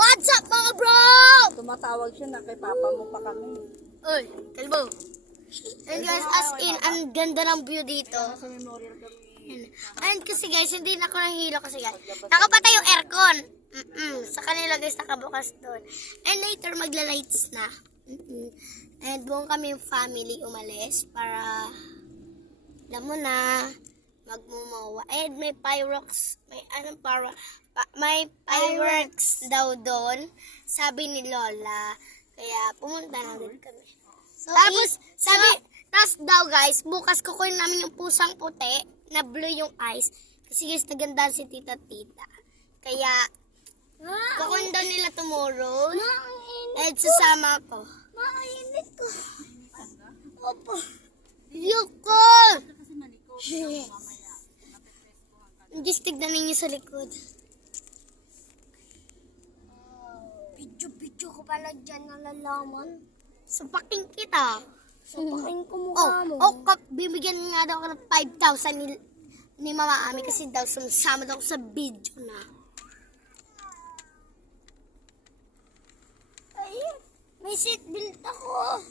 What's up mga bro? Tumatawag siya na kay papa mo pa kami. Uy, kalbo. And guys, as in, ang ganda ng view dito. Sa memorial kami. And kasi guys, hindi na ako nahihilo kasi guys. Nakapatay yung aircon. Sa kanila guys, nakabukas doon. And later, magla-lights na. And buong kami yung family umalis para, alam mo na, magmumawa. And may fireworks, may fireworks daw doon, sabi ni Lola. Kaya pumunta na din kami. So, tapos daw guys, bukas kukunin namin yung pusang puti na blue yung eyes. Kasi guys, naganda si tita-tita. Kaya, kukunin daw nila tomorrow. And sasama ko. Makainit ko. Opo. Yuko! Just tignan ninyo sa likod. Picture ko pala dyan nalalaman. Sapaking kita. Sapaking ko mukha mo. Bibigyan nga daw ako ng 5,000 ni Mama Ami kasi daw sumasama daw sa video na. Ay, may seatbelt ako.